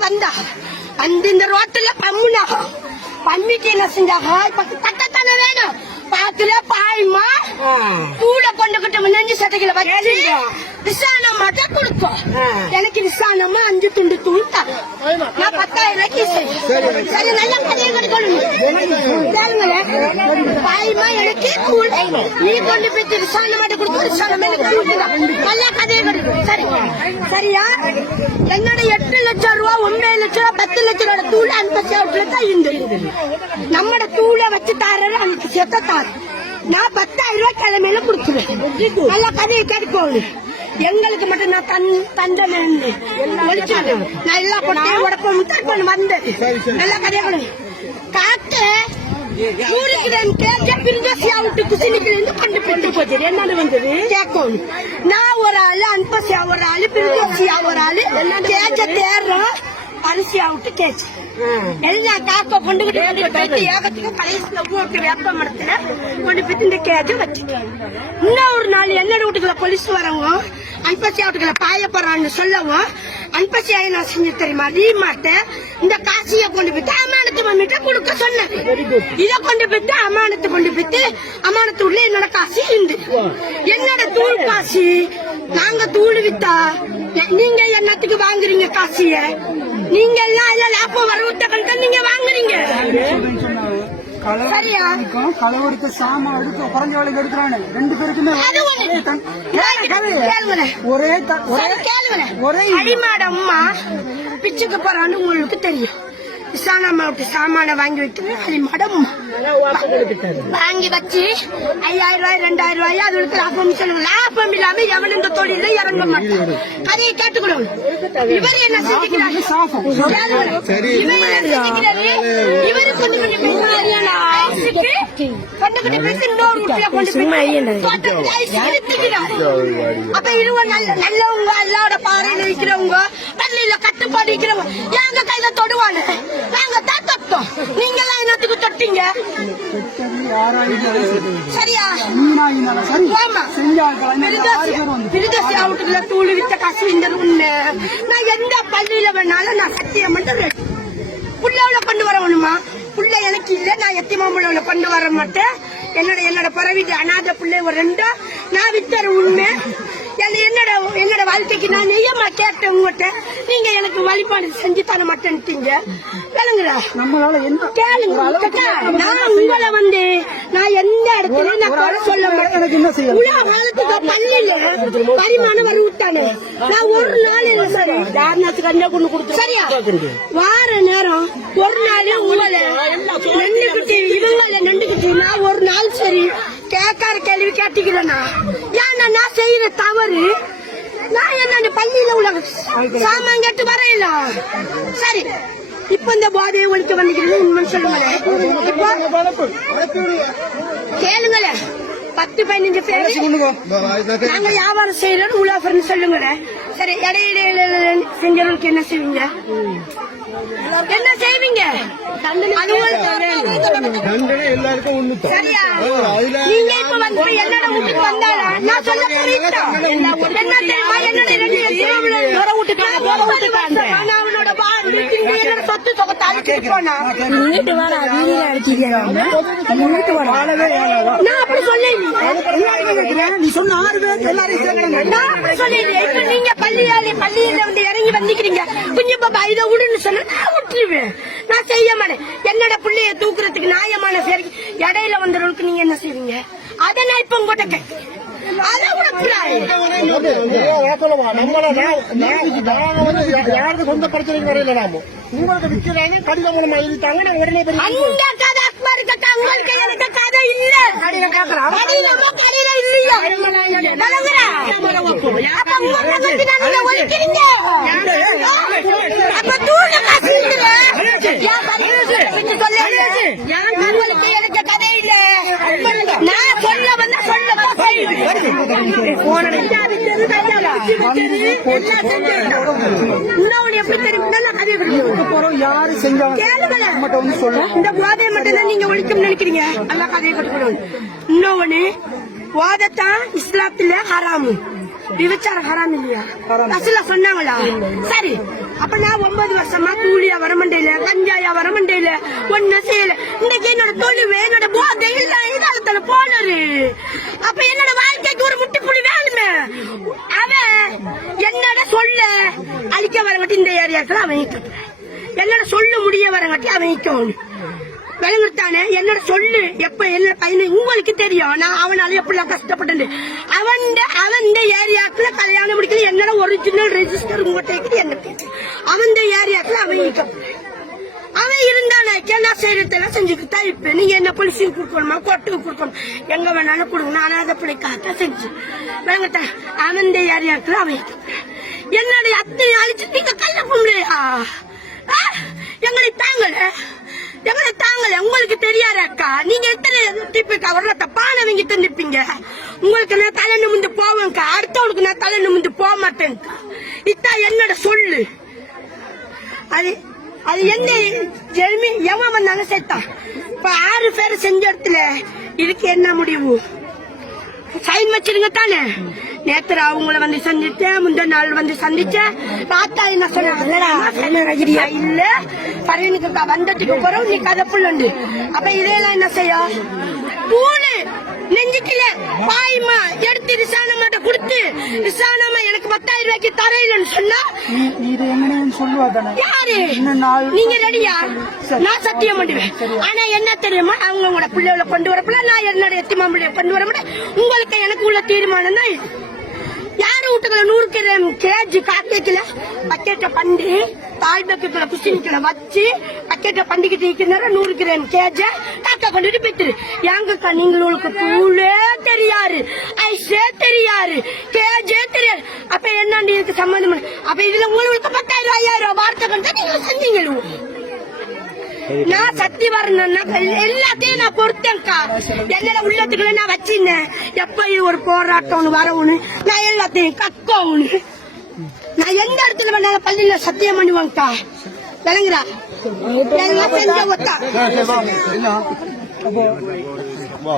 வந்தா. வந்து இந்த ரோட்டுல பம்முனா. பம்மிக்கு என்ன செஞ்சாங்க இப்ப தட்டத்தானே வேணும். பாத்துல பாய்மா. கூட கொண்டுகிட்டு நெஞ்சு சட்டைகளை வச்சு மட்டும் கொடுப்போம். எனக்கு விசாரணமா அஞ்சு துண்டு தூள் தரும். நான் பத்தாயிரம் ரூபாய்க்கு சரி. நல்ல கதையை கட்டுக்கணும் பாய்மா எனக்கு தூள். நீ கொண்டு போய் மட்டும் கொடுத்து விசாரணை எனக்கு தான். நல்ல கதையை கட்டுக்கணும் சரி. சரியா? என்னோட எட்டு லட்சம் ரூபா ஒன்பது லட்சம் ரூபா பத்து லட்சம் ரூபா தூள் அந்த சேவத்துல தான் இருந்து நம்மட தூளை வச்சு தாரு அந்த சேத்த நான் பத்தாயிரம் ரூபாய் கிழமையில கொடுத்துருவேன். நல்ல கதையை கேட்டுக்கோங்க. எங்களுக்கு மட்டும் நான் தன் ஒழிச்சிருவேன். நான் எல்லா பொட்டையும் உடப்பம். தடுப்பேன் வந்தேன் நல்ல கதையை கொடுங்க காத்து ஊருக்குதான் கேட்க பிரிஞ்சசியா விட்டு குசினிக்கிலேருந்து கொண்டு போட்டு போச்சு. என்னன்னு வந்தது? கேட்கும் நான் ஒரு ஆளு அன்பசியா ஒரு ஆளு பிரிஞ்சசியா ஒரு ஆளு. கேட்க தேடுறோம். அரிசியா விட்டு கேச்சு எல்லா காக்க கொண்டு போயிட்டு ஏகத்துக்கு கடைசியில போட்டு வேப்ப மரத்துல கொண்டு போயிட்டு இந்த கேஜ வச்சுட்டேன் இன்னும் ஒரு நாள் என்னோட வீட்டுக்குள்ள போலீஸ் வரவும் அன்பசியா வீட்டுக்குள்ள பாய போறான்னு சொல்லவும் அன்பசியா நான் செஞ்சு தெரியுமா? நீ இந்த காசிய கொண்டு போய் அமானத்து மம்மிட்ட கொடுக்க சொன்னது இத கொண்டு போயிட்டு அமானத்து கொண்டு போயிட்டு அமானத்து உள்ள என்னோட காசி இருந்து. என்னோட தூள் காசி நாங்க தூள் வித்தா நீங்க என்னத்துக்கு வாங்குறீங்க காசிய? நீங்க எல்லாம் இல்ல லாபம் வர விட்ட நீங்க வாங்குறீங்க. சரியா? கலவரத்தை சாம அடுக்க குறைஞ்ச வேலைக்கு எடுக்கிறானு. ரெண்டு பேருக்குமே. ஒரே ஒரே. ஒரே அடிமாட அம்மா பிச்சுக்கு போறான்னு உங்களுக்கு தெரியும். விசானா மாவட்ட சாமான வாங்கி வைக்கிறது அடிமாட அம்மா வாங்கி வச்சு ஐயாயிரம் ரூபாய் ரெண்டாயிரம் ரூபாய் அதுக்கு லாபம் சொல்லுங்க. லாபம் இல்லாம எவன் இந்த தொழில இறங்க மாட்டான். கதையை கேட்டுக்கணும் இவர் என்ன செஞ்சுக்கிறாரு. இவர் என்ன செஞ்சுக்கிறாரு இவரு கொண்டு போய் பேசுறாரு. ஐஸுக்கு கொண்டு போய் பேசி இன்னொரு கொண்டு. அப்ப இருவ நல்ல நல்லவங்க எல்லாரோட பாறையில இருக்கிறவங்க பள்ளியில கட்டுப்பாடு எங்க கையில தொடுவானு? நாங்க தான் தொட்டோம்? நீங்க எல்லாம் என்னத்துக்கு தொட்டீங்க? சரியா? ஆமா. பிரிதோசி தூள் வித்த காசு இந்த நான் எந்த பள்ளியில வேணாலும் நான் சத்தியம் பண்றேன் புள்ளவுல கொண்டு வரணுமா புள்ள எனக்கு இல்ல. நான் எத்திமா கொண்டு வர மாட்டேன். என்னோட என்னோட பிறவிட்டு அநாத பிள்ளை ஒரு ரெண்டா. நான் வித்தர் உண்மை என்னோட என்னோட வாழ்க்கைக்கு நான் நெய்யமா கேட்டேன் உங்ககிட்ட? நீங்க எனக்கு வழிபாடு செஞ்சு தர மாட்டேன்ட்டீங்க. விளங்குறா. நம்மளால என்ன கேளுங்க நான் உங்களை வந்து நான் எந்த இடத்துலயும் நான் குறை சொல்ல மாட்டேன்? உலக காலத்துக்கு பள்ளியில பரிமாணம் வர விட்டானு. நான் ஒரு நாள் இல்ல சார். அண்ணா கொண்டு கொடுத்து சரியா வார நேரம் ஒரு நாள் உங்களை நண்டுகிட்டு இவங்கள நண்டுகிட்டு நான் ஒரு நாள் சரி கேட்கார கேள்வி கேட்டுக்கிறேனா ஏன்னா நான் செய்யற தவறு நான் என்ன பள்ளியில உள்ள சாமான் கேட்டு வரையில சரி இப்ப இந்த போதையை ஒழிக்க வந்துக்கிறது உண்மை சொல்லுங்களேன். இப்போ கேளுங்களேன். பத்து பதினஞ்சு பேர் நாங்க வியாபாரம் செய்யறோம் உலாஃபர்னு சொல்லுங்களேன். சரி இடையில செஞ்சவங்களுக்கு என்ன செய்வீங்க? என்ன செய்வீங்க? தண்டனை எல்லாருக்கும் ஒண்ணு தான். சரியா அதுல நீங்க இப்ப வந்து என்னோட வீட்டுக்கு வந்தாரா? நான் சொல்ல புரியுதா? என்ன தெரியுமா? என்னோட ரெண்டு எத்தனை தோர வீட்டுக்கு தோர வீட்டுக்கு நான் அவனோட பால் வீட்டுக்கு என்னோட சொத்து தொகை அழிச்சிட்டு போனா வீட்டு வாடா வீதியில அடிச்சிருக்காங்க. வீட்டு வாடா நான் அப்படி சொல்லி நீ சொன்ன ஆறு பேர் எல்லாரையும் சேர்க்கணும் நான் அப்படி சொல்லிடுறேன். இப்ப நீங்க பள்ளியாளி பள்ளியில வந்து இறங்கி வந்துக்கிறீங்க குஞ்சு பாப்பா இதை விடுன்னு சொன்னா நான் விட்டுருவேன். நான் செய்ய மாட்டேன். என்னோட பிள்ளைய தூக்குறதுக்கு நியாயமான சரி இடையில வந்தவர்களுக்கு நீங்க என்ன செய்வீங்க? அதை நான் இப்ப உங்ககிட்ட கேட்கிறேன். யாருக்கு சொந்த பிரச்சனைக்கு வரையில நாம உங்களுக்கு விற்கிறாங்க கடிதம் மூலமா எழுதிட்டாங்க நாங்க உடனே போய் அந்த கதை அக்பர் கதை உங்களுக்கு எனக்கு கதை இல்ல கடிதமோ கடிதம் இல்லையா வழங்குறா? அப்ப உங்க பக்கத்து நானுங்க ஒழிக்கிறீங்க அப்ப தூங்க காசு இல்ல ஏன் பரிசு சொல்லு எனக்கு உங்களுக்கு எனக்கு கதை இல்ல நான் சொல்ல வந்த சொல்ல இன்னொன்னு எப்படி தெரியும் நல்லா கதை விடுங்க போறோம் யாரு செஞ்சாங்க கேளுங்களேன். நம்மகிட்ட வந்து சொல்லு இந்த போதையை மட்டும் தான் நீங்க ஒழிக்கும் நினைக்கிறீங்க அல்லா கதையை கட்டுக்கணும் இன்னொன்னு போதைத்தான் இஸ்லாத்துல ஹராமு விபச்சாரம் ஹராம் இல்லையா அசுல சொன்னாங்களா சரி அப்ப நான் ஒன்பது வருஷமா கூலியா வர மண்டையில கஞ்சாயா வர மண்டையில ஒண்ணு செய்யல இன்னைக்கு என்னோட தொழில் என்னோட போதை இல்ல இதாலத்துல போனாரு அப்ப என்னோட வாழ்க்கைக்கு ஒரு முட்டுப்புள்ளி வேணுமே அவன் என்னோட சொல்ல அழிக்க வரங்கட்டி இந்த என்னோட சொல்லு முடிய வரங்காட்டி அவன் நிற்கணும் விளங்குறதானே என்னோட சொல்லு எப்ப என்ன பையனை உங்களுக்கு தெரியும். நான் அவனால எப்படிலாம் கஷ்டப்பட்டேன் அவன் அவன் ஏரியாக்குள்ள கல்யாணம் முடிக்கல என்னோட ஒரிஜினல் ரெஜிஸ்டர் உங்கள்கிட்ட என்ன அவன் ஏரியாக்குள்ள அவன் நிற்கப்படுறேன் அவன் இருந்தானே என்ன செய்யறதெல்லாம் செஞ்சுக்கிட்டா இப்ப நீங்க என்ன பொலிசியும் கொடுக்கணுமா? கோர்ட்டுக்கு கொடுக்கணும். எங்க வேணாலும் கொடுங்க நான் அதை பிள்ளைக்காக செஞ்சு விளங்குறேன் அவன் ஏரியாக்குல அவன் நிற்கப்படுறேன் என்னுடைய அத்தனை அழிச்சு நீங்க கல்ல பொம்பளையா ஆ? எங்களை தாங்கல. எங்களை தாங்கல. உங்களுக்கு தெரியாத அக்கா. நீங்க எத்தனை டிப்பிக்கா வர்ற தப்பானவங்க தந்துப்பீங்க உங்களுக்கு நான் தலை நிமிந்து போவேன்க்கா. அடுத்தவனுக்கு நான் தலை நிமிந்து போக மாட்டேன்க்கா. இதான் என்னோட சொல்லு. அது அது என்ன? ஜெர்மி எவன் வந்தாலும் சேர்த்தான் இப்ப ஆறு பேர் செஞ்ச இடத்துல இதுக்கு என்ன முடிவு? சைன் வச்சிருங்க தானே? நேத்து அவங்கள வந்து சந்திச்சேன் முந்த நாள் வந்து சந்திச்சேன் தாத்தா என்ன சொன்னாங்க இல்ல பையனுக்கு வந்ததுக்கு பிறகு நீ கதை புள்ளண்டு அப்ப இதையெல்லாம் என்ன செய்ய? பூனு நெஞ்சுக்கல பாய்மா எடுத்து ரிசானமாட்ட கொடுத்து ரிசானமா எனக்கு பத்தாயிரம் ரூபாய்க்கு தரையிலன்னு சொன்னா இது எங்கன்னு சொல்லுவா யாரு? நீங்க ரெடியா? நான் சத்தியம் பண்ணுவேன். ஆனா என்ன தெரியுமா? அவங்க உங்களோட பிள்ளைகளை கொண்டு வரப்பல நான் என்னோட எத்திமா பிள்ளைய கொண்டு வர முடியும் உங்களுக்கு எனக்கு உள்ள தீர்மானம் தான் இது. யாரு வீட்டுக்குள்ள நூறு கிராம் கேஜ் காக்கேக்கில பக்கெட்டை பண்டி தாய் பக்கத்துல குசினிக்கல வச்சு பக்கெட்டை பண்டிகிட்டு இருக்கிற நூறு கிராம் கேஜ காக்கா கொண்டுட்டு போயிட்டு எங்கக்கா நீங்களுக்கு தூளே தெரியாது ஐஸே தெரியாது கேஜே தெரியாது அப்ப என்னண்டு இதுக்கு சம்மந்தம் இல்ல. அப்ப இதுல உங்களுக்கு பத்தாயிரம் ஐயாயிரம் ரூபாய் வார்த்தை கொண்டு நீங்க செஞ்சீங்க நான் சக்தி வரணும்னா எல்லாத்தையும் நான் பொறுத்தேன்க்கா. என்னோட உள்ளத்துக்குள்ள நான் வச்சிருந்தேன். எப்ப இது ஒரு போராட்டம்னு வரவுன்னு. நான் எல்லாத்தையும் கக்கவுன்னு. நான் எந்த இடத்துல வேணாலும் பள்ளியில சத்தியம் பண்ணுவேன்க்கா. விளங்குறா? எல்லாம் செஞ்ச ஒத்தா. அப்போ